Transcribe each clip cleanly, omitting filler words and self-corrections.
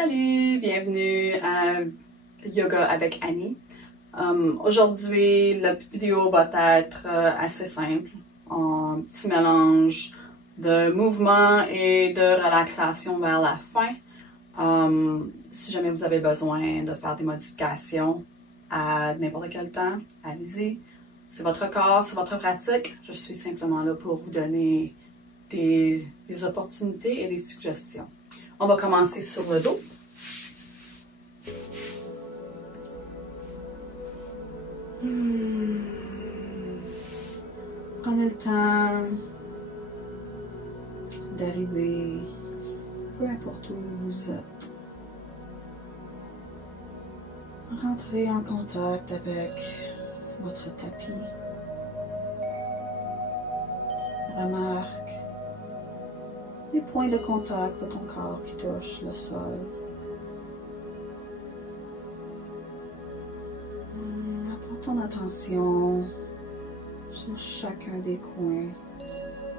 Salut, bienvenue à Yoga avec Annie. Aujourd'hui, la vidéo va être assez simple, un petit mélange de mouvement et de relaxation vers la fin. Si jamais vous avez besoin de faire des modifications à n'importe quel temps, allez-y. C'est votre corps, c'est votre pratique. Je suis simplement là pour vous donner des opportunités et des suggestions. On va commencer sur le dos. Prenez le temps d'arriver, peu importe où vous êtes. Rentrez en contact avec votre tapis. Remarque les points de contact de ton corps qui touchent le sol. Apporte ton attention sur chacun des coins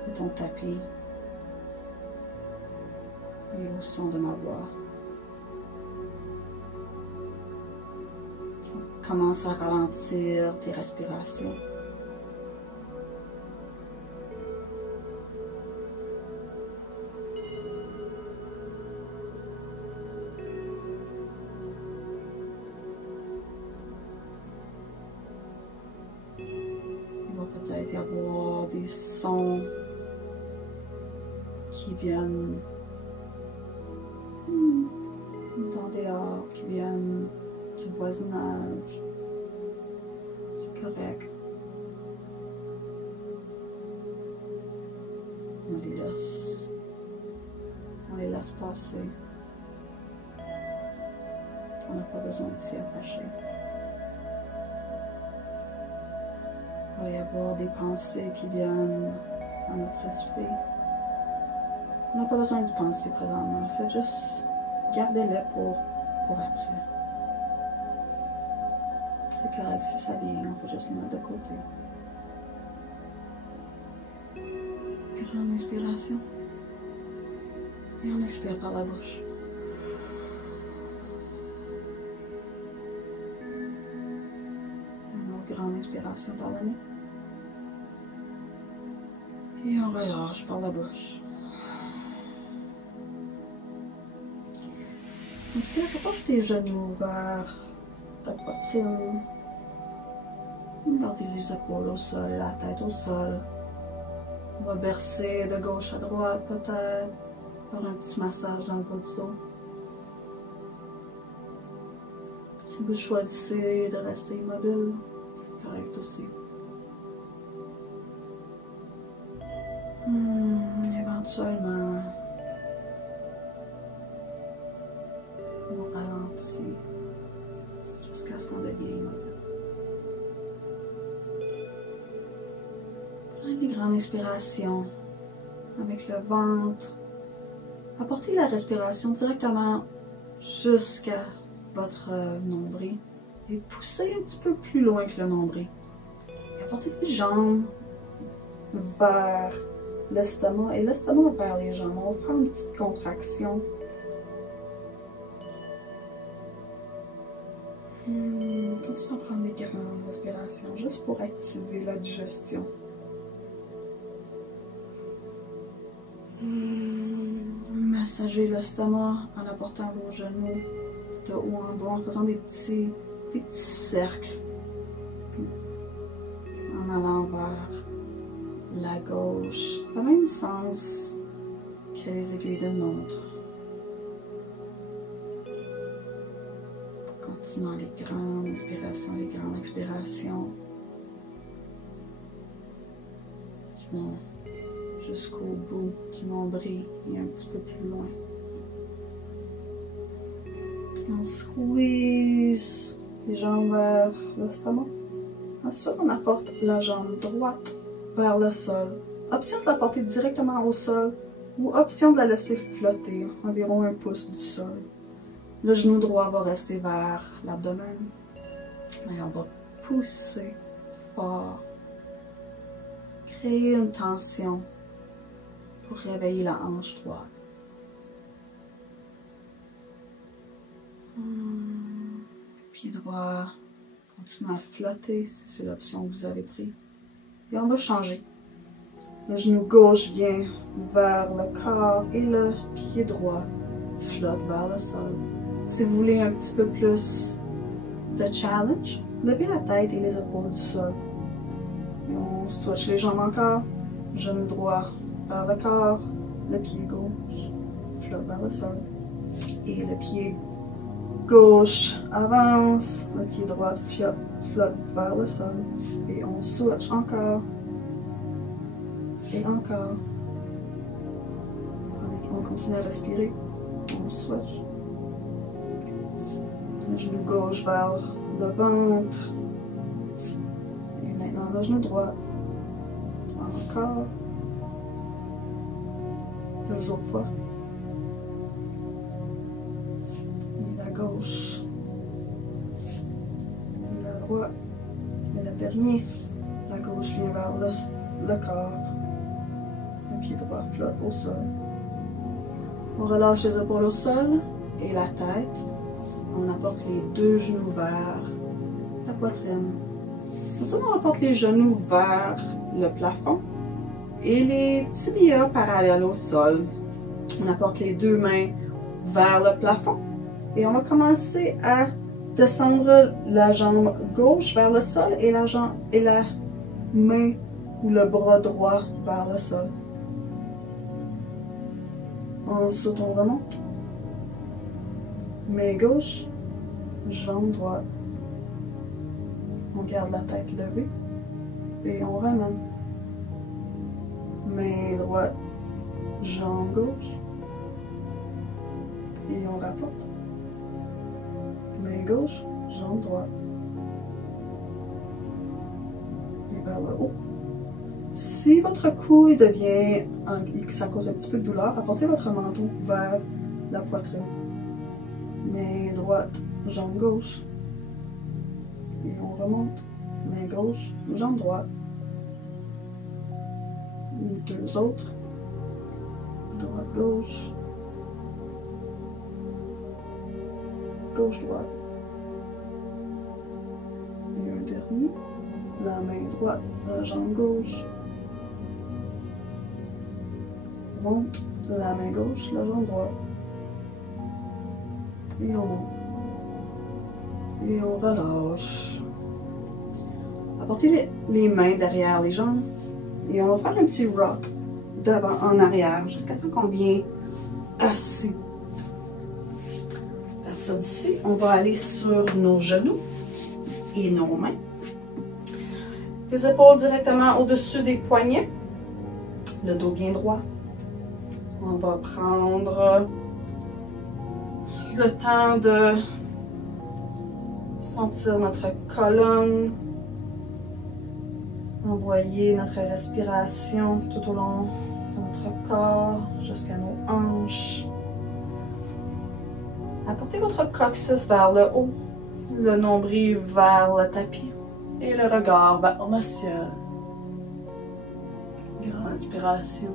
de ton tapis et au son de ma voix. Commence à ralentir tes respirations. Peut-être y avoir des sons qui viennent d'en dehors, qui viennent du voisinage. C'est correct. On les laisse passer. On n'a pas besoin de s'y attacher. Il va y avoir des pensées qui viennent à notre esprit. On n'a pas besoin d'y penser présentement. Faites juste gardez-les pour après. C'est correct si ça vient, on peut juste le mettre de côté. Grande inspiration. Et on expire par la bouche. Une autre grande inspiration par le nez. Et on relâche par la bouche. Inspire, approche tes genoux vers ta poitrine. Gardez les épaules au sol, la tête au sol. On va bercer de gauche à droite peut-être. Faire un petit massage dans le bas du dos. Si vous choisissez de rester immobile, c'est correct aussi. Éventuellement, on ralentit jusqu'à ce qu'on devienne immobile. Prenez des grandes inspirations avec le ventre. Apportez la respiration directement jusqu'à votre nombril et poussez un petit peu plus loin que le nombril. Et apportez les jambes vers l'estomac et l'estomac vers les jambes. On va faire une petite contraction. Continuez à prendre des grandes respirations juste pour activer la digestion. Massagez l'estomac en apportant vos genoux de haut en bas, en faisant des petits cercles. En allant vers la gauche, dans le même sens que les aiguilles d'une montre. Continuons les grandes inspirations, les grandes expirations. Jusqu'au bout du nombril et un petit peu plus loin. On squeeze les jambes vers l'estomac. Ensuite, on apporte la jambe droite vers le sol. Option de la porter directement au sol ou option de la laisser flotter environ 1 pouce du sol. Le genou droit va rester vers l'abdomen. Et on va pousser fort. Créer une tension pour réveiller la hanche droite. pied droit continue à flotter si c'est l'option que vous avez prise. Et on va changer. Le genou gauche vient vers le corps et le pied droit flotte vers le sol. Si vous voulez un petit peu plus de challenge, levez la tête et les épaules du sol. Et on switch les jambes encore. Genou droit vers le corps, le pied gauche flotte vers le sol. Et le pied gauche avance, le pied droit flotte vers le sol. Et on switch encore. Et encore. On continue à respirer. On switch. Le genou gauche vers le ventre. Et maintenant le genou droit. Encore. 2 autres fois. Et la gauche. Et la droite. Et le dernier. La gauche vient vers le corps. Le pied droit flotte au sol. On relâche les épaules au sol et la tête. On apporte les 2 genoux vers la poitrine. Ensuite, on apporte les genoux vers le plafond et les tibias parallèles au sol. On apporte les 2 mains vers le plafond et on va commencer à descendre la jambe gauche vers le sol et la main ou le bras droit vers le sol. Ensuite, on remonte. Main gauche, jambe droite. On garde la tête levée et on ramène. Main droite, jambe gauche. Et on rapporte. Main gauche, jambe droite. Et vers le haut. Si votre couille devient, et que ça cause un petit peu de douleur, apportez votre menton vers la poitrine. Main droite, jambe gauche. Et on remonte. Main gauche, jambe droite. 2 autres. Droite, gauche. Gauche, droite. Et un dernier. La main droite, la jambe gauche. Monte, la main gauche, la jambe droite. Et on monte. Et on relâche. Apportez les mains derrière les jambes. Et on va faire un petit rock d'avant en arrière jusqu'à temps qu'on vienne assis. À partir d'ici, on va aller sur nos genoux et nos mains. Les épaules directement au-dessus des poignets. Le dos bien droit. On va prendre le temps de sentir notre colonne, envoyer notre respiration tout au long de notre corps jusqu'à nos hanches. Apportez votre coccyx vers le haut, le nombril vers le tapis et le regard vers le ciel. Grande inspiration.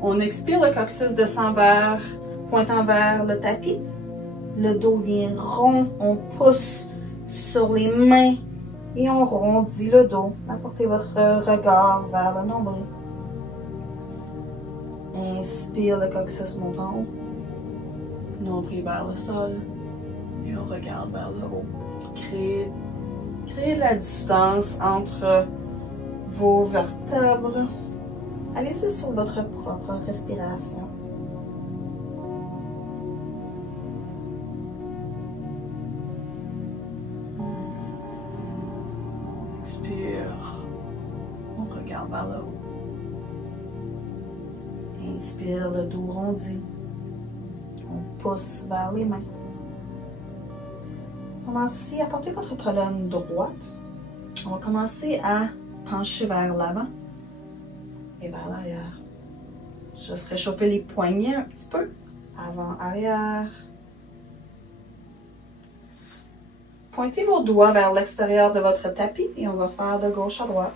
On expire, le coccyx descend pointant vers le tapis. Le dos vient rond, on pousse sur les mains et on rondit le dos. Apportez votre regard vers le nombril. Inspire, le coccyx monte en haut. Nombril vers le sol. Et on regarde vers le haut. Créez de la distance entre vos vertèbres. Allez-y sur votre propre respiration. On expire. On regarde vers le haut. Inspire, le dos rondi. On pousse vers les mains. Commencez à porter votre colonne droite. On va commencer à pencher vers l'avant et vers l'arrière. Juste réchauffer les poignets un petit peu. Avant, arrière. Pointez vos doigts vers l'extérieur de votre tapis et on va faire de gauche à droite.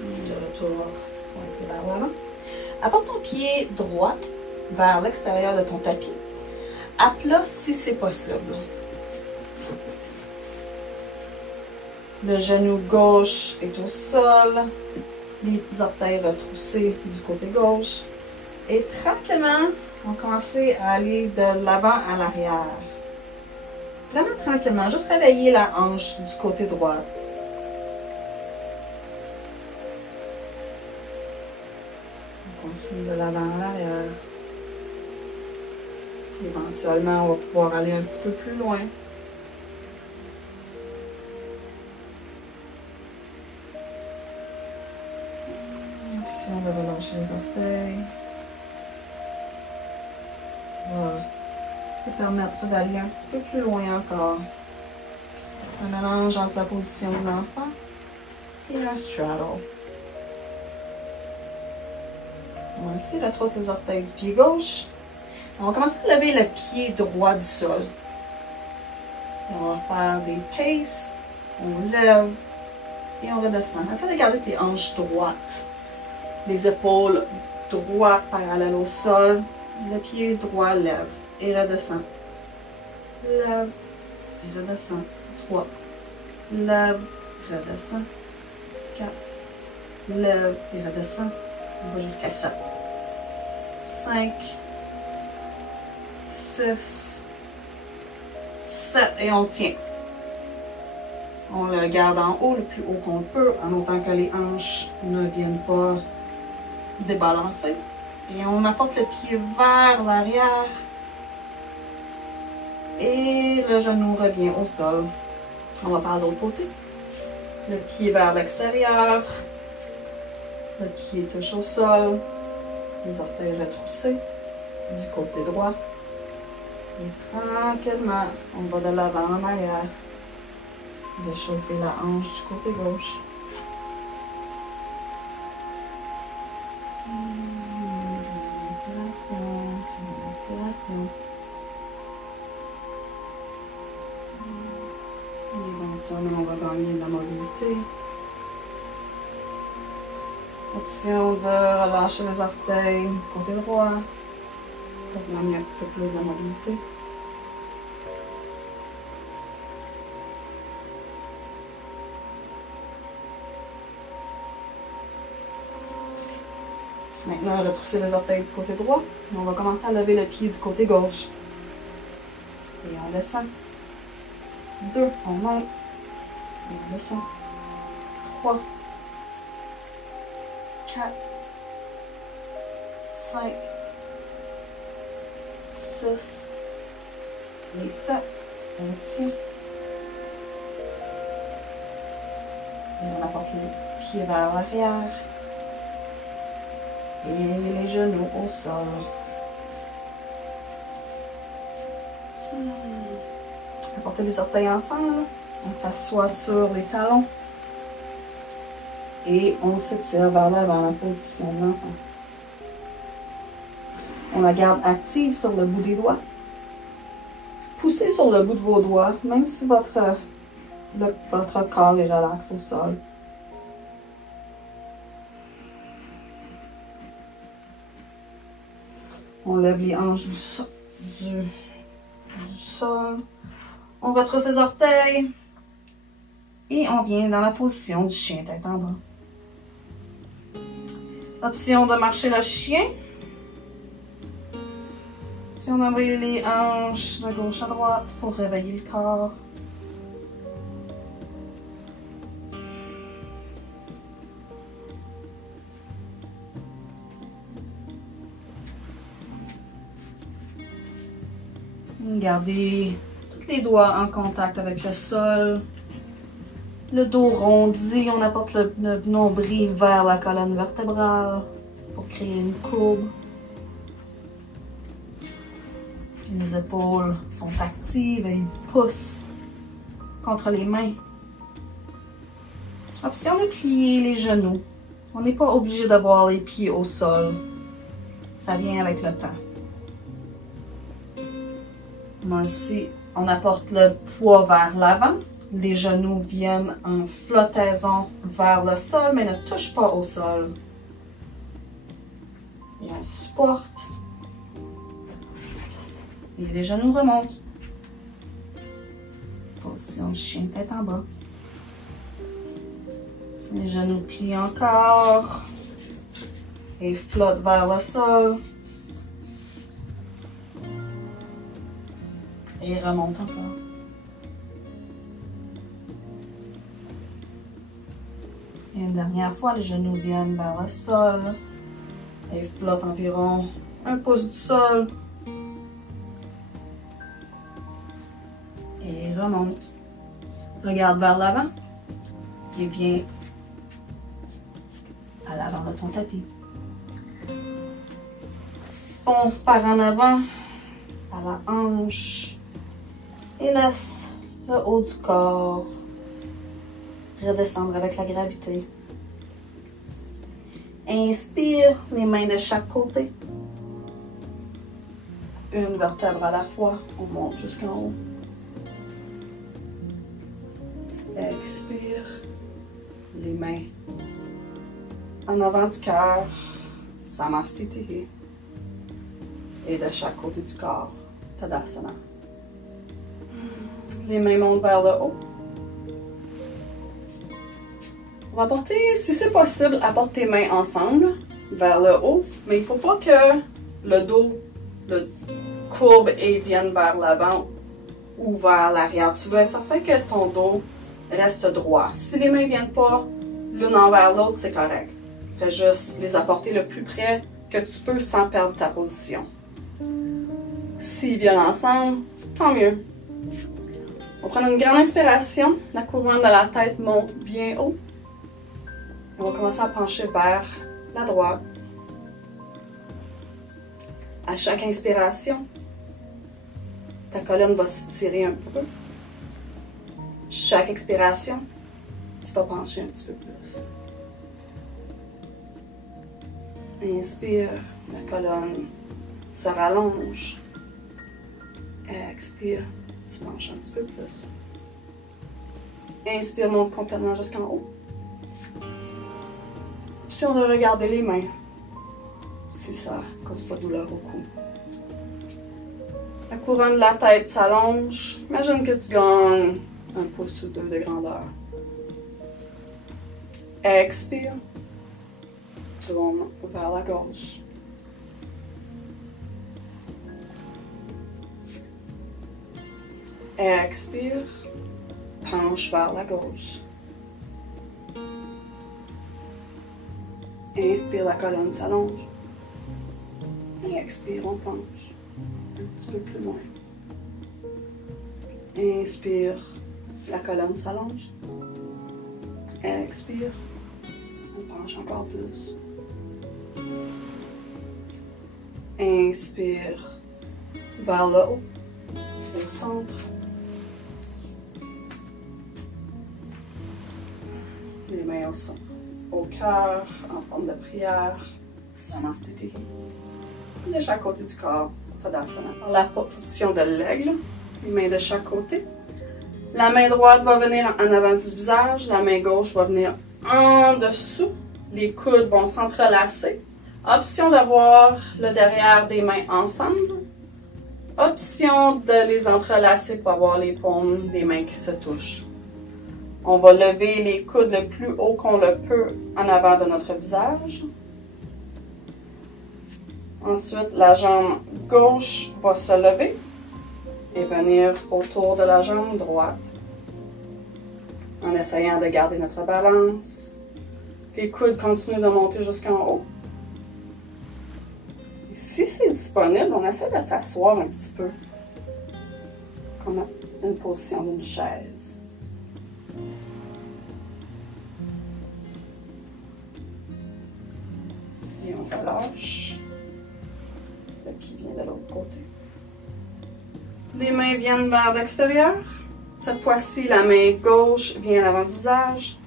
De retour, pointez vers l'avant. Apporte ton pied droit vers l'extérieur de ton tapis. À plat si c'est possible. Le genou gauche est au sol. Les orteils retroussés du côté gauche. Et tranquillement, on va commencer à aller de l'avant à l'arrière. Vraiment tranquillement, juste réveiller la hanche du côté droit. On continue de l'avant à l'arrière. Éventuellement, on va pouvoir aller un petit peu plus loin. Ici, on va relâcher les orteils. Ça va permettre d'aller un petit peu plus loin encore. Un mélange entre la position de l'enfant et un straddle. On va ici retrousse les orteils du pied gauche. On va commencer à lever le pied droit du sol. Et on va faire des paces. On lève et on redescend. Essaye de garder tes hanches droites. Les épaules droites parallèles au sol. Le pied droit lève et redescend. Lève et redescend. 3. Lève, redescend. 4. Lève et redescend. On va jusqu'à 7. 5. 6. 7. Et on tient. On le garde en haut, le plus haut qu'on peut, en autant que les hanches ne viennent pas débalancer. Et on apporte le pied vers l'arrière. Et le genou revient au sol. On va faire de l'autre côté. Le pied vers l'extérieur. Le pied touche au sol. Les orteils retroussés du côté droit. Et tranquillement, on va de l'avant en arrière. Réchauffer la hanche du côté gauche. Inspiration, inspiration. Éventuellement, on va gagner de la mobilité. Option de relâcher les orteils du côté droit pour gagner un petit peu plus de mobilité. Maintenant, retrousser les orteils du côté droit. Et on va commencer à lever le pied du côté gauche. Et on descend. 2, on monte. Et on descend. 3, 4, 5, 6 et 7. On tient. Et on apporte les pieds vers l'arrière. Et les genoux au sol. Apportez les orteils ensemble. On s'assoit sur les talons. Et on s'étire vers l'avant, la position de l'enfant. On la garde active sur le bout des doigts. Poussez sur le bout de vos doigts, même si votre corps est relax au sol. On lève les hanches du sol. On retrousse les orteils. Et on vient dans la position du chien tête en bas. Option de marcher le chien. Si on envoie les hanches de gauche à droite pour réveiller le corps. Gardez tous les doigts en contact avec le sol. Le dos rondi, on apporte le nombril vers la colonne vertébrale pour créer une courbe. Les épaules sont actives et poussent contre les mains. Option de plier les genoux. On n'est pas obligé d'avoir les pieds au sol. Ça vient avec le temps. Ici, on apporte le poids vers l'avant. Les genoux viennent en flottaison vers le sol, mais ne touchent pas au sol. Et on supporte. Et les genoux remontent. Position de chien, tête en bas. Les genoux plient encore. Et flottent vers le sol. Et remontent encore. Et une dernière fois, les genoux viennent vers le sol. Et flottent environ 1 pouce du sol. Et remonte. Regarde vers l'avant. Et viens à l'avant de ton tapis. Fond par en avant, à la hanche. Et laisse le haut du corps redescendre avec la gravité. Inspire, les mains de chaque côté. Une vertèbre à la fois, on monte jusqu'en haut. Expire, les mains en avant du cœur, Samastitihi. Et de chaque côté du corps, Tadasana. Les mains montent vers le haut. On va porter, si c'est possible, apporte tes mains ensemble vers le haut, mais il ne faut pas que le dos, le courbe et vienne vers l'avant ou vers l'arrière. Tu veux être certain que ton dos reste droit. Si les mains ne viennent pas l'une envers l'autre, c'est correct. Fais juste les apporter le plus près que tu peux sans perdre ta position. S'ils viennent ensemble, tant mieux. On va prendre une grande inspiration. La couronne de la tête monte bien haut. On va commencer à pencher vers la droite. À chaque inspiration, ta colonne va s'étirer un petit peu. Chaque expiration, tu vas pencher un petit peu plus. Inspire, la colonne se rallonge. Expire, tu penches un petit peu plus. Inspire, monte complètement jusqu'en haut. Option de regarder les mains, si ça ne cause pas de douleur au cou. La couronne de la tête s'allonge. Imagine que tu gagnes 1 pouce ou 2 de grandeur. Expire. Tourne vers la gauche. Expire. Penche vers la gauche. Inspire, la colonne s'allonge. Expire, on penche. Un petit peu plus loin. Inspire, la colonne s'allonge. Expire, on penche encore plus. Inspire, vers le haut, au centre. Les mains au centre. Au cœur, en forme de prière, Samastitihi. De chaque côté du corps, Tadasana. La position de l'aigle, les mains de chaque côté. La main droite va venir en avant du visage, la main gauche va venir en dessous. Les coudes vont s'entrelacer. Option d'avoir le derrière des mains ensemble. Option de les entrelacer pour avoir les paumes des mains qui se touchent. On va lever les coudes le plus haut qu'on le peut en avant de notre visage. Ensuite, la jambe gauche va se lever et venir autour de la jambe droite. En essayant de garder notre balance. Les coudes continuent de monter jusqu'en haut. Et si c'est disponible, on essaie de s'asseoir un petit peu. Comme une position d'une chaise. Et on relâche le pied vient de l'autre côté. Les mains viennent vers l'extérieur. Cette fois-ci, la main gauche vient à l'avant du visage.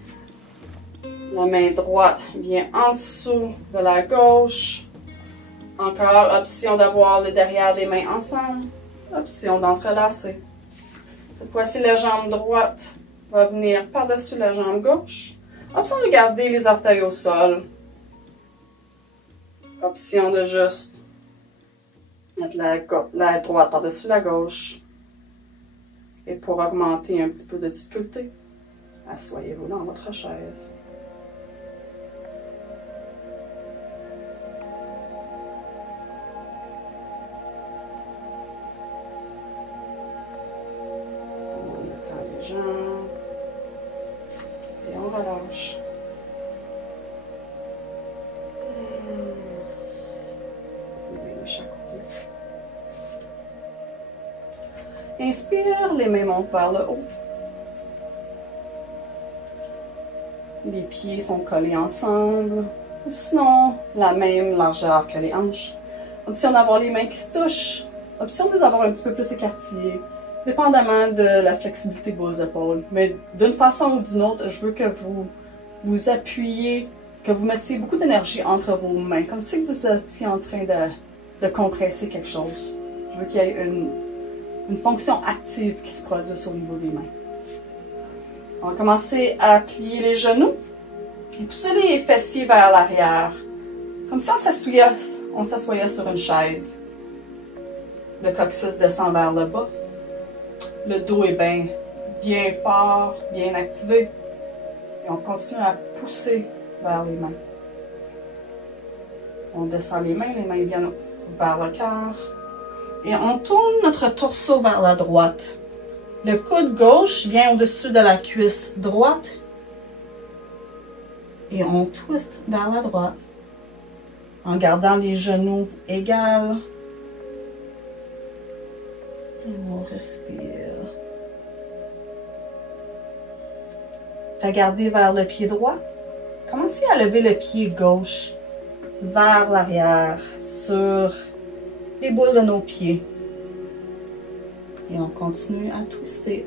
La main droite vient en dessous de la gauche. Encore option d'avoir le derrière des mains ensemble. Option d'entrelacer. Cette fois-ci, la jambe droite va venir par-dessus la jambe gauche. Option de garder les orteils au sol. Option de juste mettre la droite par-dessus la gauche. Et pour augmenter un petit peu de difficulté, asseyez-vous dans votre chaise. On étend les jambes et on relâche. Et de chaque côté. Inspire, les mains montent vers le haut. Les pieds sont collés ensemble, ou sinon la même largeur que les hanches. Option d'avoir les mains qui se touchent, option de les avoir un petit peu plus écartillées, dépendamment de la flexibilité de vos épaules. Mais d'une façon ou d'une autre, je veux que vous vous appuyez, que vous mettiez beaucoup d'énergie entre vos mains, comme si vous étiez en train de compresser quelque chose. Je veux qu'il y ait une fonction active qui se produise au niveau des mains. On va commencer à plier les genoux et pousser les fessiers vers l'arrière, comme si on s'assoyait sur une chaise. Le coccyx descend vers le bas. Le dos est bien fort, bien activé. Et on continue à pousser vers les mains. On descend les mains viennent vers le cœur. Et on tourne notre torseau vers la droite. Le coude gauche vient au-dessus de la cuisse droite. Et on twist vers la droite. En gardant les genoux égales. Et on respire. Regardez vers le pied droit. Commencez à lever le pied gauche vers l'arrière sur les boules de nos pieds. Et on continue à twister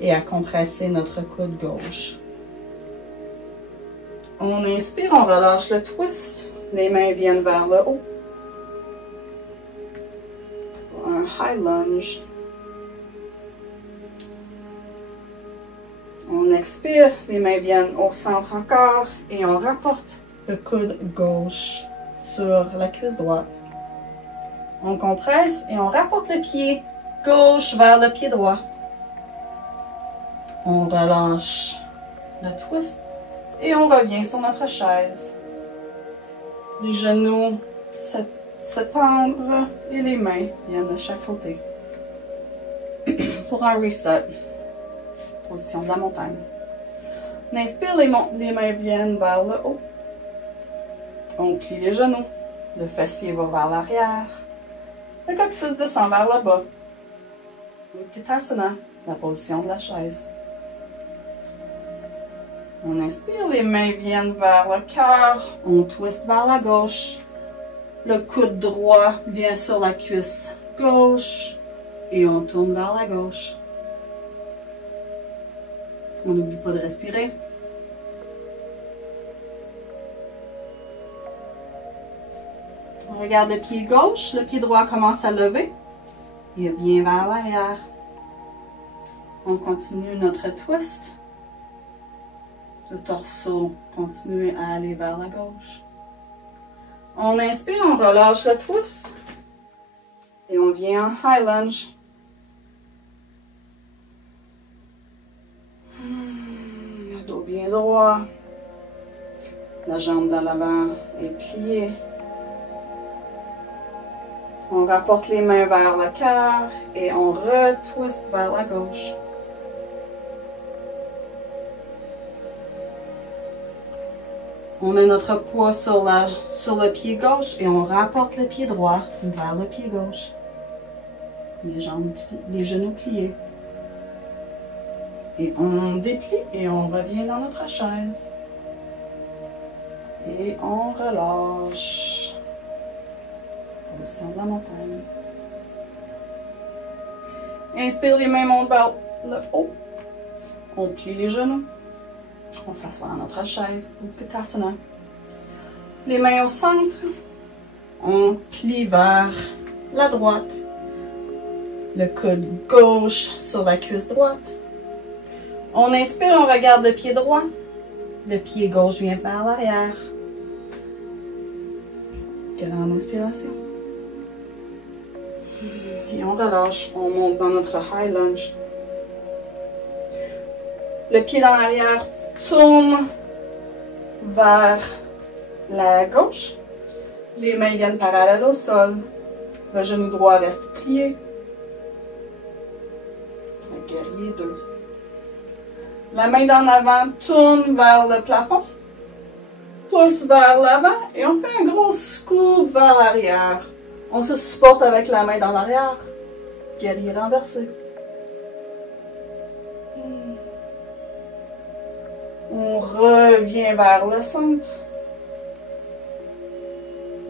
et à compresser notre coude gauche. On inspire, on relâche le twist. Les mains viennent vers le haut. Pour un high lunge. On expire, les mains viennent au centre encore et on rapporte le coude gauche sur la cuisse droite. On compresse et on rapporte le pied gauche vers le pied droit. On relâche le twist et on revient sur notre chaise. Les genoux s'étendent et les mains viennent de chaque côté. Pour un reset, position de la montagne. On inspire, les mains viennent vers le haut. On plie les genoux. Le fessier va vers l'arrière. Le coccyx descend vers le bas. Utkatasana, la position de la chaise. On inspire, les mains viennent vers le cœur. On twist vers la gauche. Le coude droit vient sur la cuisse gauche. Et on tourne vers la gauche. On n'oublie pas de respirer. On regarde le pied gauche, le pied droit commence à lever et vient vers l'arrière. On continue notre twist. Le torseau continue à aller vers la gauche. On inspire, on relâche le twist et on vient en high lunge. Le dos bien droit. La jambe dans l'avant est pliée. On rapporte les mains vers le cœur et on retwist vers la gauche. On met notre poids sur le pied gauche et on rapporte le pied droit vers le pied gauche. Les genoux pliés. Et on déplie et on revient dans notre chaise. Et on relâche. Position de la montagne. Inspire, les mains montent vers le haut. On plie les genoux. On s'assoit dans notre chaise, Utkatasana. Les mains au centre. On plie vers la droite. Le coude gauche sur la cuisse droite. On inspire, on regarde le pied droit. Le pied gauche vient vers l'arrière. Grande inspiration. Et on relâche, on monte dans notre high lunge. Le pied dans l'arrière tourne vers la gauche. Les mains viennent parallèles au sol. Le genou droit reste plié. Un guerrier 2. La main d'en avant tourne vers le plafond. Pousse vers l'avant et on fait un gros scoop vers l'arrière. On se supporte avec la main dans l'arrière. Guerrier renversé. On revient vers le centre.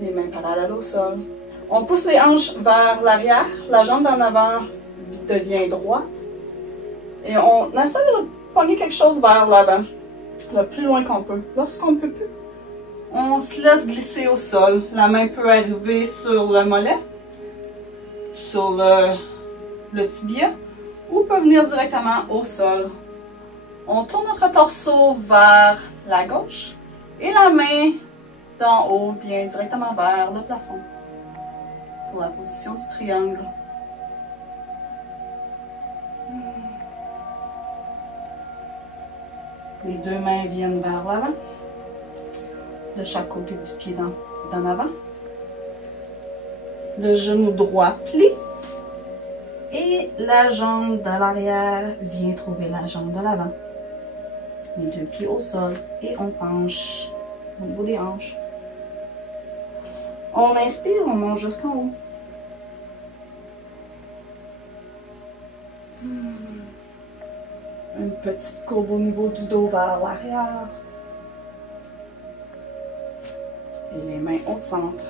Les mains parallèles au sol. On pousse les hanches vers l'arrière. La jambe d'en avant devient droite. Et on essaie de pogner quelque chose vers l'avant. Le plus loin qu'on peut. Lorsqu'on ne peut plus, on se laisse glisser au sol. La main peut arriver sur le mollet, sur le tibia, ou peut venir directement au sol. On tourne notre torse vers la gauche et la main d'en haut vient directement vers le plafond pour la position du triangle. Les deux mains viennent vers l'avant, de chaque côté du pied d'en avant. Le genou droit plie et la jambe de l'arrière vient trouver la jambe de l'avant. Les deux pieds au sol et on penche au niveau des hanches. On inspire, on monte jusqu'en haut. Une petite courbe au niveau du dos vers l'arrière. Et les mains au centre.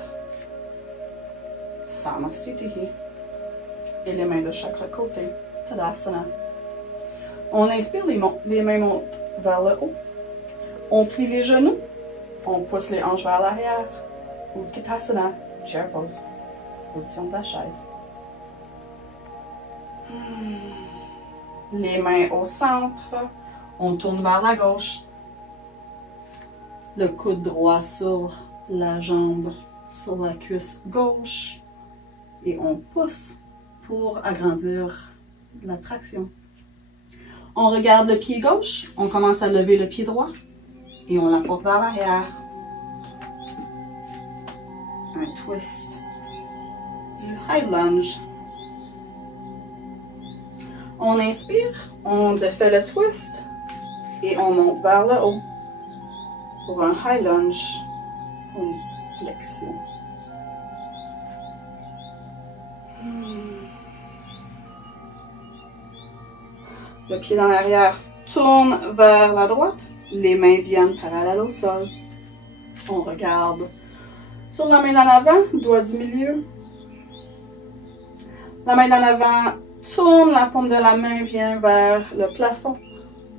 Samastitihi. Et les mains de chaque côté. Tadasana. On inspire, les mains montent vers le haut. On plie les genoux. On pousse les hanches vers l'arrière. Utkatasana. Chair pose. Position de la chaise. Les mains au centre. On tourne vers la gauche. Le coude droit sur la jambe, sur la cuisse gauche. Et on pousse pour agrandir la traction. On regarde le pied gauche. On commence à lever le pied droit. Et on l'apporte vers l'arrière. Un twist du high lunge. On inspire, on défait le twist et on monte vers le haut pour un high lunge, pour une flexion. Le pied dans l'arrière tourne vers la droite, les mains viennent parallèles au sol. On regarde sur la main d'en avant, doigt du milieu. La main d'en avant tourne, la paume de la main vient vers le plafond.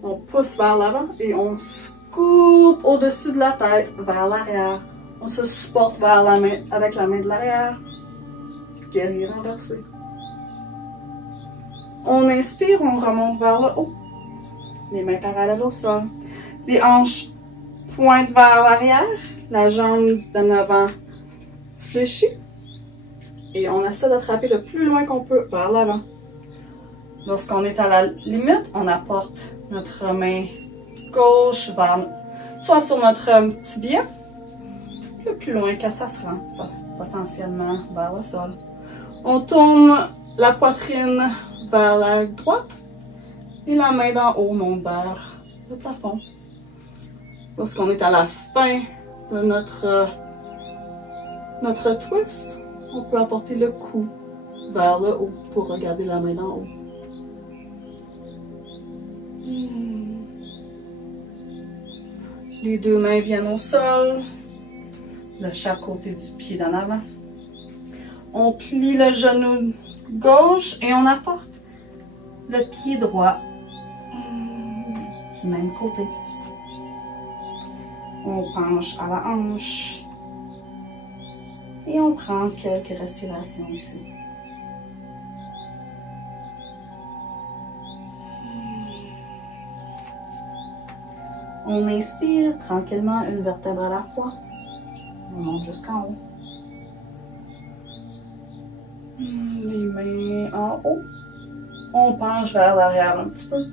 On pousse vers l'avant et on scoop au-dessus de la tête vers l'arrière. On se supporte vers la main, avec la main de l'arrière. Guerrier renversé. On inspire, on remonte vers le haut. Les mains parallèles au sol. Les hanches pointent vers l'arrière. La jambe d'en avant fléchit. Et on essaie d'attraper le plus loin qu'on peut vers l'avant. Lorsqu'on est à la limite, on apporte notre main gauche vers, soit sur notre tibia, le plus loin que ça se rend, potentiellement vers le sol. On tourne la poitrine vers la droite et la main d'en haut monte vers le plafond. Lorsqu'on est à la fin de notre twist, on peut apporter le cou vers le haut pour regarder la main d'en haut. Les deux mains viennent au sol, de chaque côté du pied d'en avant. On plie le genou gauche et on apporte le pied droit du même côté. On penche à la hanche et on prend quelques respirations ici. On inspire tranquillement une vertèbre à la fois. On monte jusqu'en haut. Les mains en haut. On penche vers l'arrière un petit peu.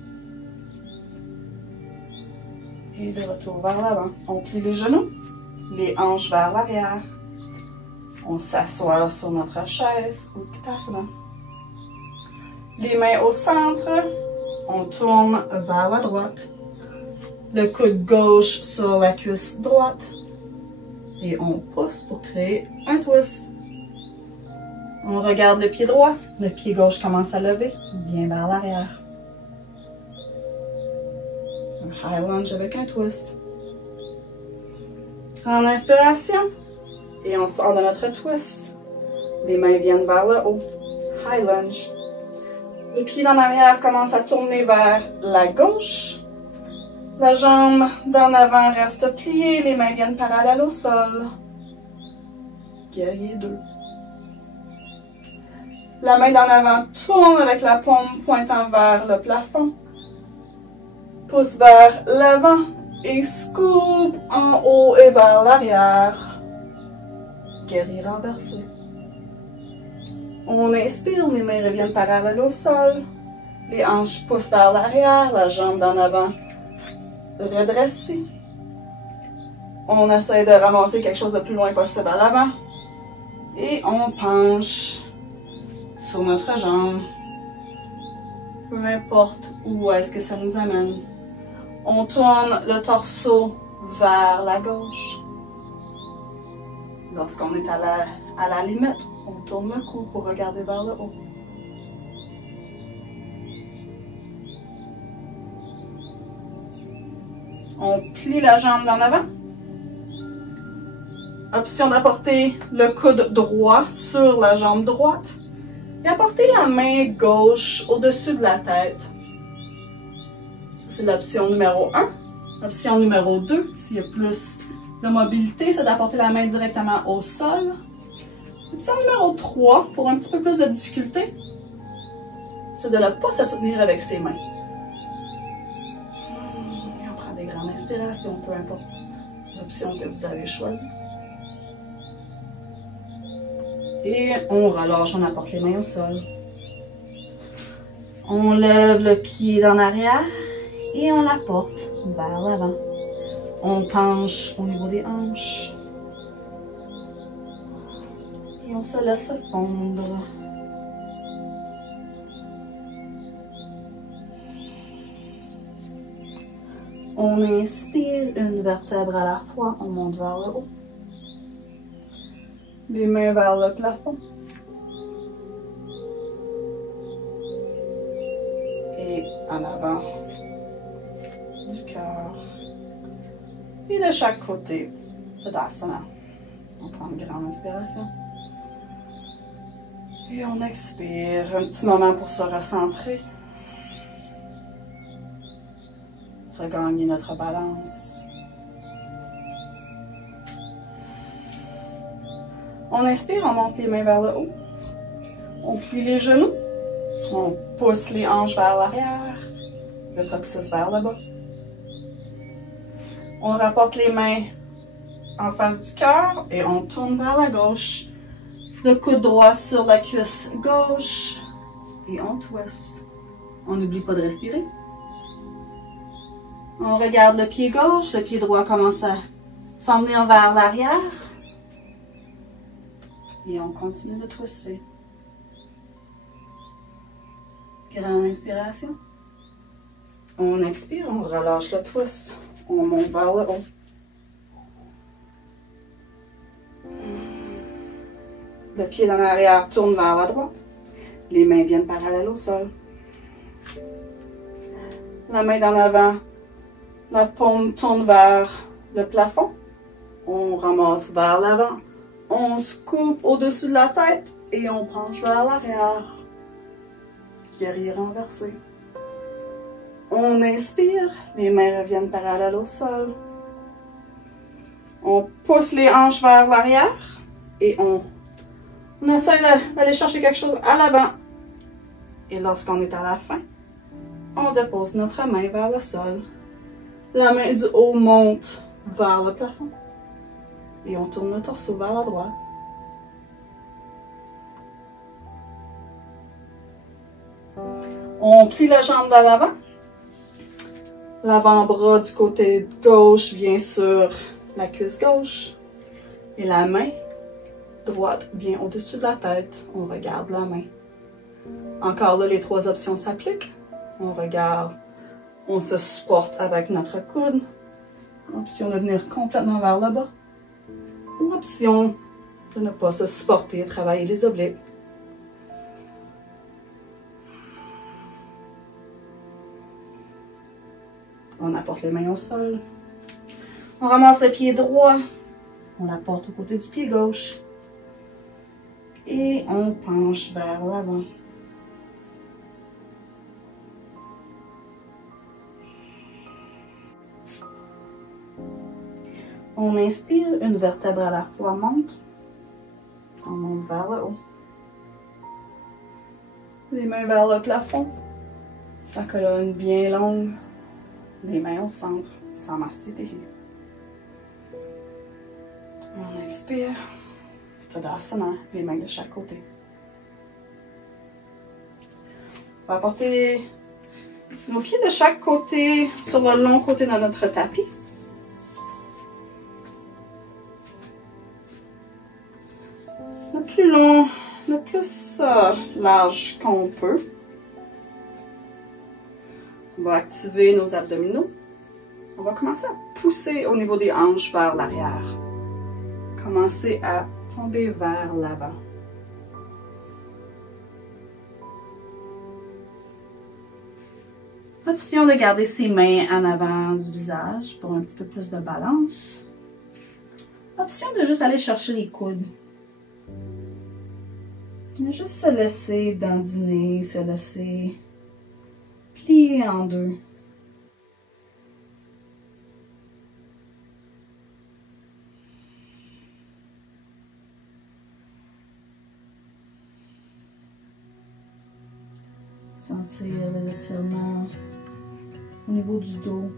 Et de retour vers l'avant. On plie les genoux, les hanches vers l'arrière. On s'assoit sur notre chaise, Utkatasana. Les mains au centre. On tourne vers la droite. Le coude gauche sur la cuisse droite. Et on pousse pour créer un twist. On regarde le pied droit. Le pied gauche commence à lever, bien vers l'arrière. Un high lunge avec un twist. Grande inspiration. Et on sort de notre twist. Les mains viennent vers le haut. High lunge. Le pied d'en arrière commence à tourner vers la gauche. La jambe d'en avant reste pliée. Les mains viennent parallèles au sol. Guerrier 2. La main d'en avant tourne avec la paume pointant vers le plafond. Pousse vers l'avant et scoop en haut et vers l'arrière. Guerrier renversé. On inspire, les mains reviennent parallèles au sol. Les hanches poussent vers l'arrière, la jambe d'en avant redressée. On essaie de ramasser quelque chose de plus loin possible à l'avant. Et on penche sur notre jambe. Peu importe où est-ce que ça nous amène. On tourne le torseau vers la gauche. Lorsqu'on est à la limite, on tourne le cou pour regarder vers le haut. On plie la jambe d'en avant. Option d'apporter le coude droit sur la jambe droite. Et apporter la main gauche au-dessus de la tête. C'est l'option numéro 1. Option numéro 2, s'il y a plus de mobilité, c'est d'apporter la main directement au sol. Option numéro 3, pour un petit peu plus de difficulté, c'est de ne pas se soutenir avec ses mains. Et on prend des grandes inspirations, peu importe l'option que vous avez choisie. Et on relâche, on apporte les mains au sol. On lève le pied en arrière et on l'apporte vers l'avant. On penche au niveau des hanches. Et on se laisse fondre. On inspire une vertèbre à la fois, on monte vers le haut. Les mains vers le plafond. Et en avant du cœur. Et de chaque côté, Tadasana. On prend une grande inspiration. Et on expire. Un petit moment pour se recentrer. Regagner notre balance. On inspire, on monte les mains vers le haut. On plie les genoux. On pousse les hanches vers l'arrière. Le coccyx vers le bas. On rapporte les mains en face du cœur et on tourne vers la gauche. Le coude droit sur la cuisse gauche. Et on twist. On n'oublie pas de respirer. On regarde le pied gauche. Le pied droit commence à s'en venir vers l'arrière. Et on continue de twister. Grande inspiration. On expire, on relâche le twist. On monte vers le haut. Le pied en arrière tourne vers la droite. Les mains viennent parallèles au sol. La main d'en avant, la paume tourne vers le plafond. On ramasse vers l'avant. On scoop au-dessus de la tête et on penche vers l'arrière. Guerrier renversé. On inspire, les mains reviennent parallèles au sol. On pousse les hanches vers l'arrière et on essaie d'aller chercher quelque chose à l'avant. Et lorsqu'on est à la fin, on dépose notre main vers le sol. La main du haut monte vers le plafond. Et on tourne le torseau vers la droite. On plie la jambe de l'avant. L'avant-bras du côté gauche vient sur la cuisse gauche. Et la main droite vient au-dessus de la tête. On regarde la main. Encore là, les trois options s'appliquent. On regarde, on se supporte avec notre coude. Option de venir complètement vers le bas. Ou option de ne pas se supporter, travailler les obliques. On apporte les mains au sol. On ramasse le pied droit. On l'apporte au côté du pied gauche. Et on penche vers l'avant. On inspire, une vertèbre à la fois monte. On monte vers le haut. Les mains vers le plafond. La colonne bien longue. Les mains au centre, Samasthiti. On inspire. Tadasana, les mains de chaque côté. On va porter nos pieds de chaque côté sur le long côté de notre tapis. Le plus long, le plus large qu'on peut. On va activer nos abdominaux. On va commencer à pousser au niveau des hanches vers l'arrière. Commencer à tomber vers l'avant. Option de garder ses mains en avant du visage pour un petit peu plus de balance. Option de juste aller chercher les coudes. Juste se laisser dandiner, se laisser plier en deux. Sentir les étirements au niveau du dos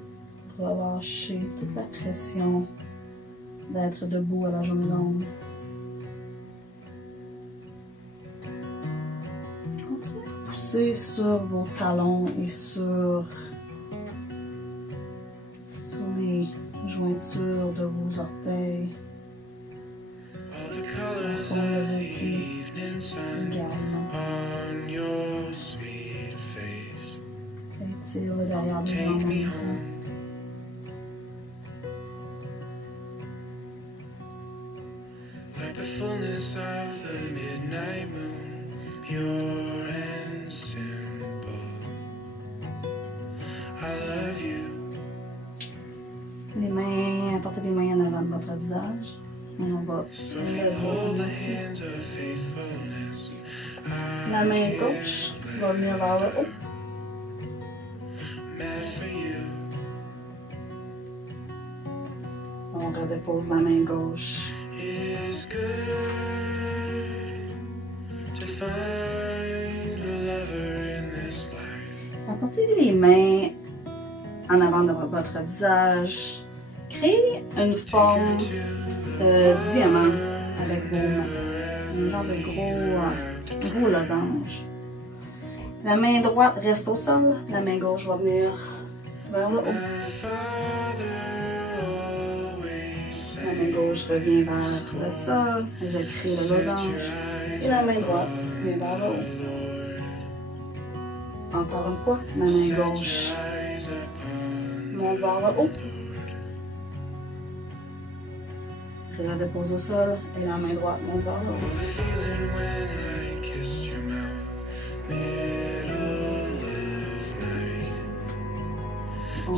pour relâcher toute la pression d'être debout à la journée longue. Continuez à pousser sur vos talons et sur les jointures de vos orteils. On le pied également. Étire le derrière des jambes en même temps. Like the fullness of the midnight moon, pure and simple. I love you. Les mains, apportez les mains en avant de votre visage. Et on va lever la moitié. La main gauche va venir vers le haut. On redépose la main gauche. Apportez les mains en avant de votre visage. Créez une forme de diamant avec vos mains. Un genre de gros losange. La main droite reste au sol. La main gauche va venir vers le haut. La main gauche revient vers le sol, elle crée le losange, et la main droite vient vers le haut. Encore une fois, la main gauche monte vers le haut. Je la dépose au sol, et la main droite monte vers le haut. On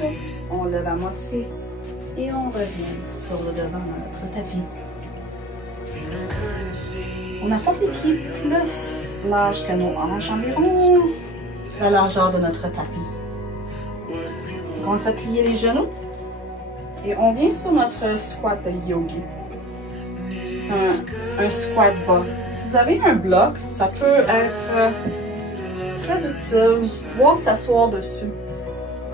pousse, on lève à moitié. Et on revient sur le devant de notre tapis. On apporte les pieds plus larges que nos hanches, environ la largeur de notre tapis. On commence à plier les genoux. Et on vient sur notre squat de yogi. Un squat bas. Si vous avez un bloc, ça peut être très utile, voire s'asseoir dessus.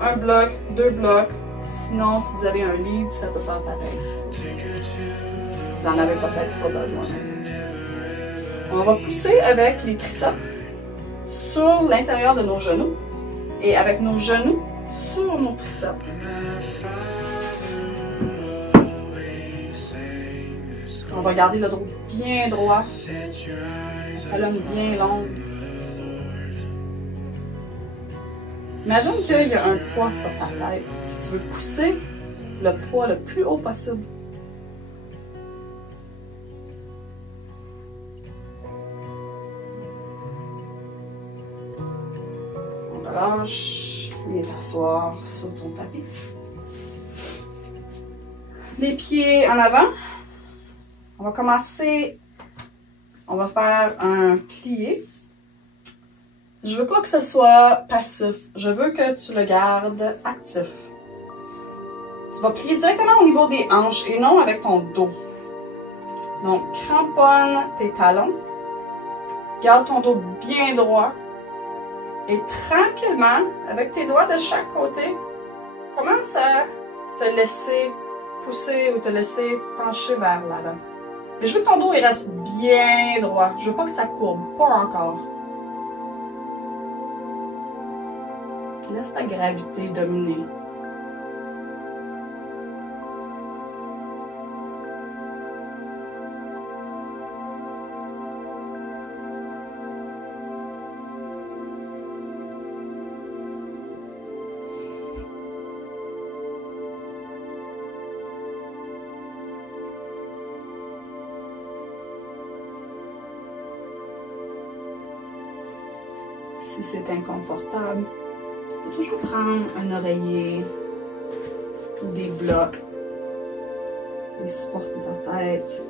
Un bloc, deux blocs. Sinon, si vous avez un livre, ça peut faire pareil. Si vous n'en avez peut-être pas besoin. On va pousser avec les triceps sur l'intérieur de nos genoux et avec nos genoux sur nos triceps. On va garder le dos bien droit, colonne bien longue. Imagine qu'il y a un poids sur ta tête. Tu veux pousser le poids le plus haut possible. On relâche, viens t'asseoir sur ton tapis. Les pieds en avant. On va commencer, on va faire un plié. Je veux pas que ce soit passif, je veux que tu le gardes actif. Tu vas plier directement au niveau des hanches et non avec ton dos. Donc, cramponne tes talons, garde ton dos bien droit et tranquillement, avec tes doigts de chaque côté, commence à te laisser pousser ou te laisser pencher vers l'avant. Mais je veux que ton dos il reste bien droit. Je veux pas que ça courbe, pas encore. Laisse ta gravité dominer. Si c'est inconfortable, tu peux toujours prendre un oreiller ou des blocs et supporter ta tête.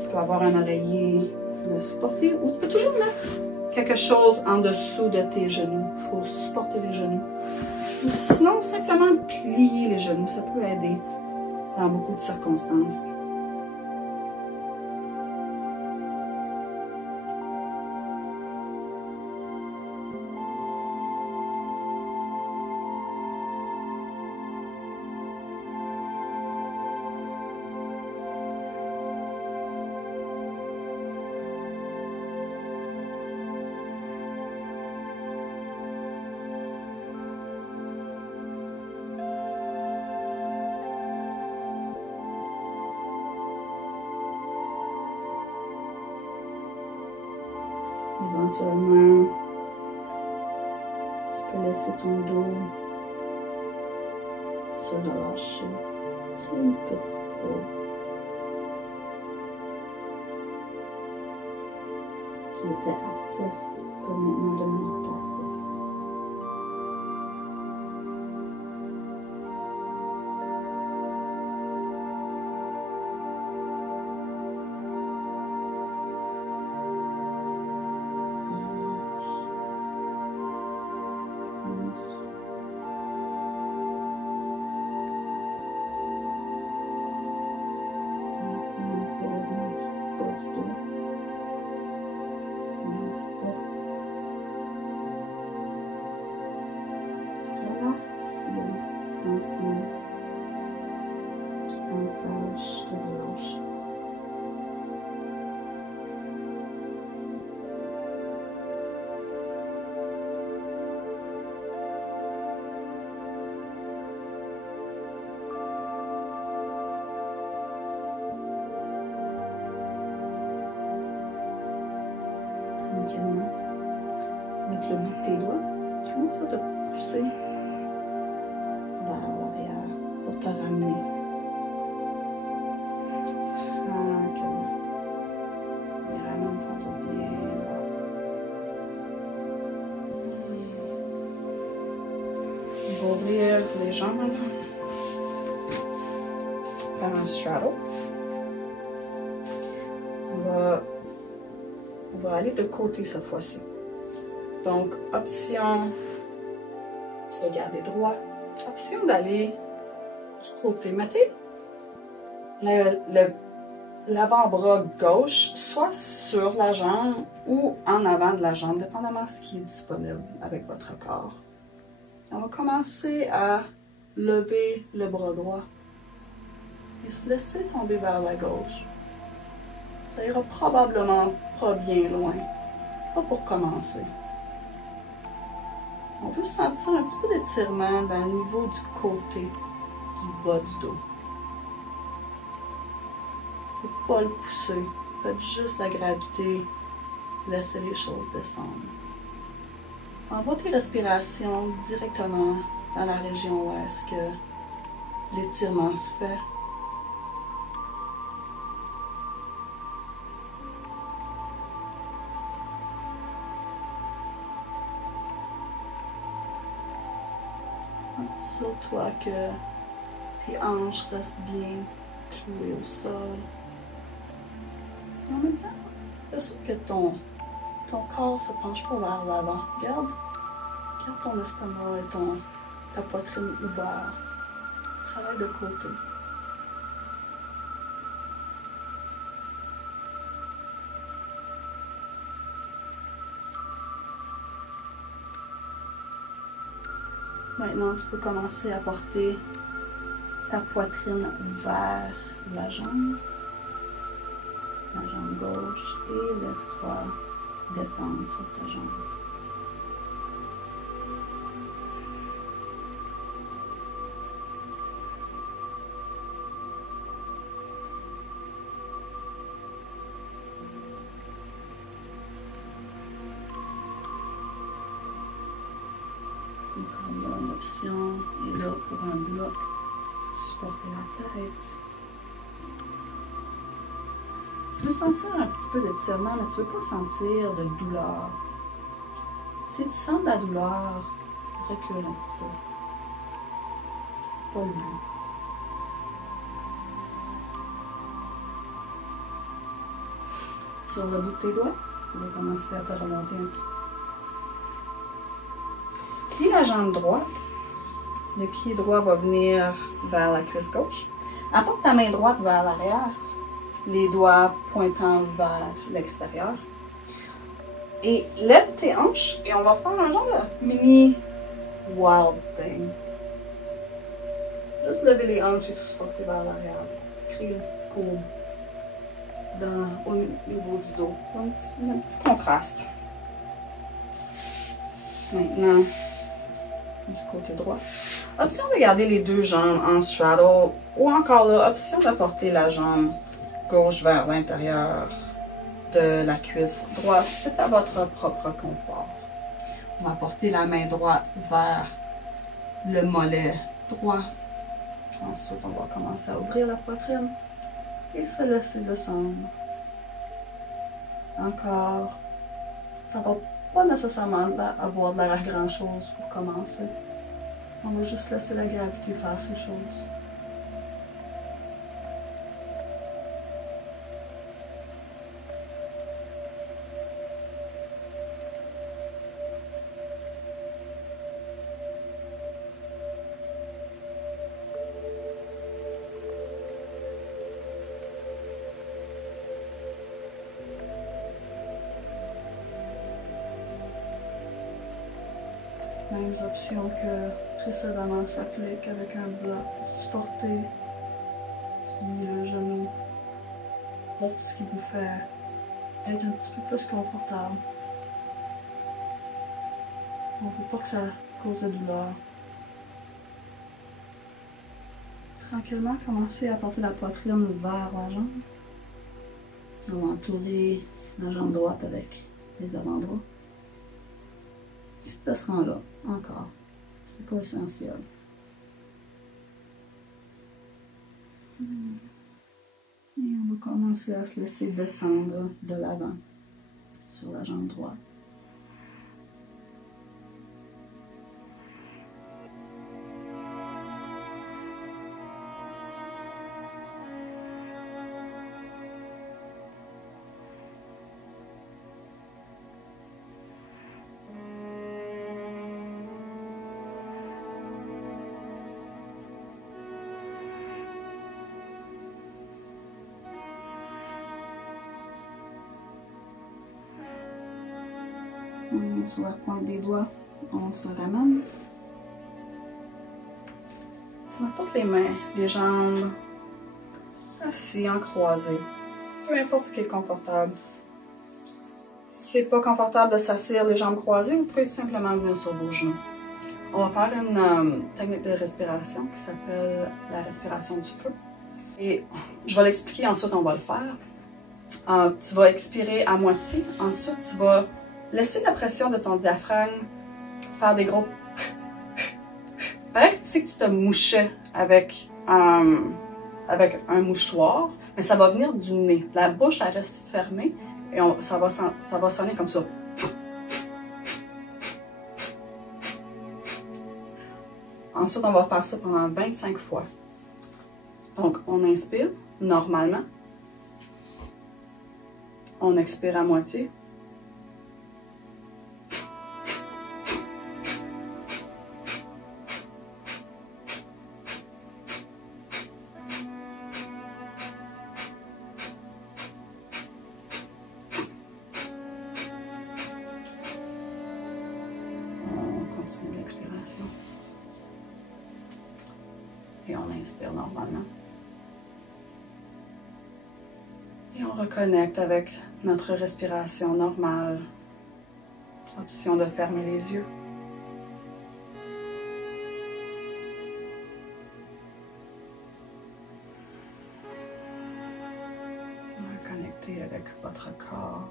Tu peux avoir un oreiller, le supporter, ou tu peux toujours mettre quelque chose en dessous de tes genoux pour supporter les genoux. Ou sinon, simplement plier les genoux, ça peut aider dans beaucoup de circonstances. Éventuellement, tu peux laisser ton dos se relâcher une petite peu. Ce qui était actif peut maintenant devenir passif. Qui t'empêche de relâcher. Tranquillement, avec le bout de tes doigts, commence à te pousser vers l'arrière pour te ramener. Tranquillement. Et ramène ton dos bien droit. On va ouvrir les jambes maintenant. Faire un straddle. On va aller de côté cette fois-ci. Donc, option de garder droit. Option d'aller du côté. Mettez l'avant-bras gauche soit sur la jambe ou en avant de la jambe, dépendamment de ce qui est disponible avec votre corps. On va commencer à lever le bras droit et se laisser tomber vers la gauche. Ça ira probablement pas bien loin. pas pour commencer. On peut sentir un petit peu d'étirement dans le niveau du côté du bas du dos. Il ne faut pas le pousser. Faites juste la gravité. Laissez les choses descendre. Envoie tes respirations directement dans la région où est-ce que l'étirement se fait. Assure-toi que tes hanches restent bien clouées au sol. En même temps, fais sûr que ton corps ne se penche pas vers l'avant. Garde ton estomac et ta poitrine ouverte. Ça va être de côté. Maintenant, tu peux commencer à porter ta poitrine vers la jambe gauche, et laisse-toi descendre sur ta jambe. Encore une option, et là pour un bloc, supporter la tête. Tu veux sentir un petit peu d'étirement, mais tu ne veux pas sentir de douleur. Si tu sens de la douleur, recule un petit peu. C'est pas le but. Sur le bout de tes doigts, tu vas commencer à te remonter un petit peu. Plie la jambe droite. Le pied droit va venir vers la cuisse gauche. Apporte ta main droite vers l'arrière. Les doigts pointant vers l'extérieur. Et lève tes hanches et on va faire un genre de mini wild thing. Juste lever les hanches et supporter vers l'arrière. Créer une courbe au niveau du dos. Un petit contraste. Maintenant, du côté droit. Option de garder les deux jambes en straddle ou encore là, option de porter la jambe gauche vers l'intérieur de la cuisse droite. C'est à votre propre confort. On va porter la main droite vers le mollet droit. Ensuite, on va commencer à ouvrir la poitrine et se laisser descendre. Encore. Ça ne va pas nécessairement avoir de l'air à grand chose pour commencer. On va juste laisser la gravité faire ces choses. Mêmes options que précédemment s'appliquent avec un bloc pour supporter qui le genou porte, ce qui vous fait être un petit peu plus confortable. On ne veut pas que ça cause de douleur. Tranquillement, commencez à porter la poitrine vers la jambe. On va entourer la jambe droite avec les avant-bras. Si ça se rend là, encore, c'est pas essentiel. Et on va commencer à se laisser descendre de l'avant sur la jambe droite. Sur la pointe des doigts, on se ramène. On apporte les mains, les jambes assis en croisé. Peu importe ce qui est confortable. Si c'est pas confortable de s'asseoir les jambes croisées, vous pouvez tout simplement venir sur vos genoux. On va faire une technique de respiration qui s'appelle la respiration du feu. Et je vais l'expliquer, ensuite on va le faire. Tu vas expirer à moitié, ensuite tu vas laisser la pression de ton diaphragme faire des gros... Pareil comme si tu te mouchais avec un mouchoir, mais ça va venir du nez. La bouche, elle reste fermée et ça va sonner comme ça. Ensuite, on va faire ça pendant 25 fois. Donc, on inspire normalement. On expire à moitié. On continue l'expiration. Et on inspire normalement. Et on reconnecte avec notre respiration normale. Option de fermer les yeux. Reconnectez avec votre corps.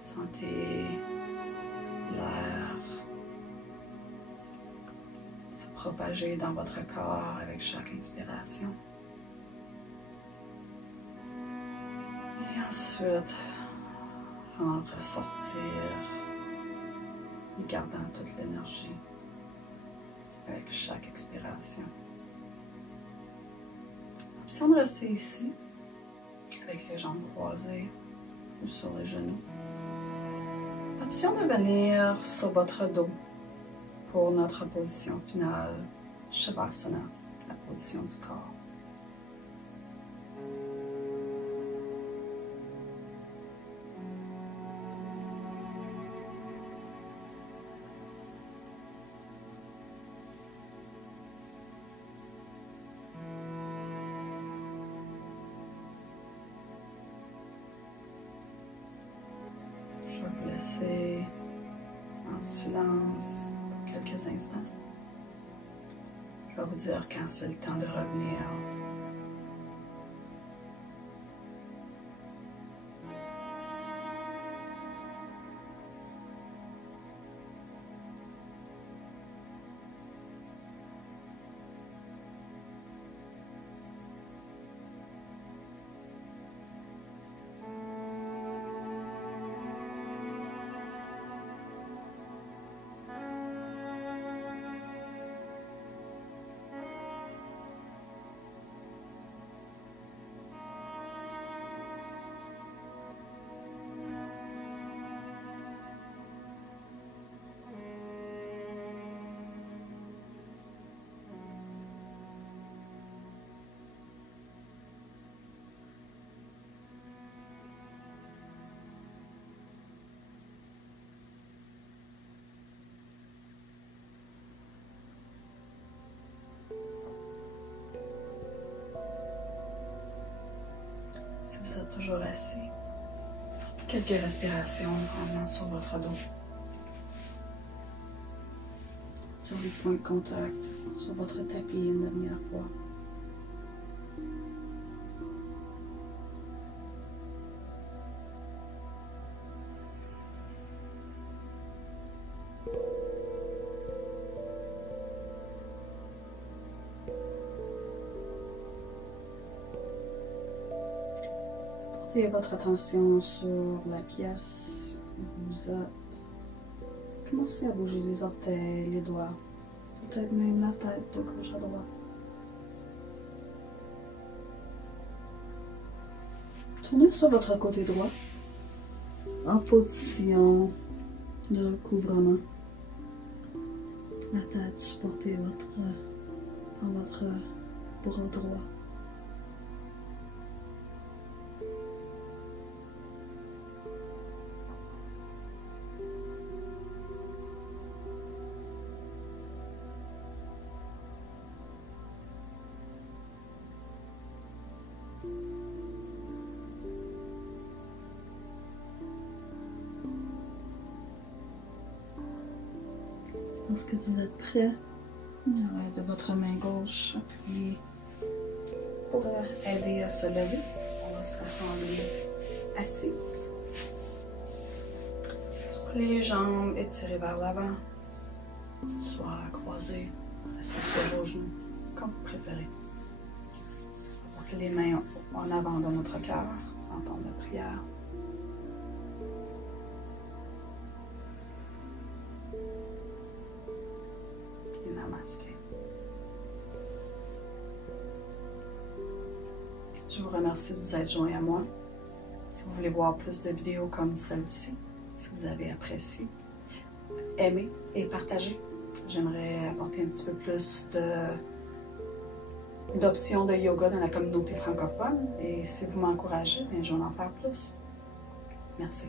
Sentez l'air se propager dans votre corps avec chaque inspiration. Et ensuite, en ressortir, gardant toute l'énergie avec chaque expiration. Option de rester ici, avec les jambes croisées ou sur les genoux. Option de venir sur votre dos pour notre position finale, Shavasana, la position du corps. Je vais vous laisser en silence pour quelques instants. Je vais vous dire quand c'est le temps de revenir. Si vous êtes toujours assis, quelques respirations en venant sur votre dos. Sur les points de contact sur votre tapis une dernière fois. Portez votre attention sur la pièce où vous êtes. Commencez à bouger les orteils, les doigts, peut-être même la tête de gauche à droite. Tournez sur votre côté droit en position de recouvrement. La tête supportée par votre bras droit. Lorsque vous êtes prêt, de votre main gauche, puis pour aider à se lever, on va se rassembler assis. Soit les jambes étirées vers l'avant, soit croisées, assis sur vos genoux, comme vous préférez. Portez les mains en avant de notre cœur, en forme de prière. Et namasté. Je vous remercie de vous être joints à moi. Si vous voulez voir plus de vidéos comme celle-ci, si vous avez apprécié, aimez et partagez. J'aimerais apporter un petit peu plus d'options de yoga dans la communauté francophone. Et si vous m'encouragez, bien, je vais en faire plus. Merci.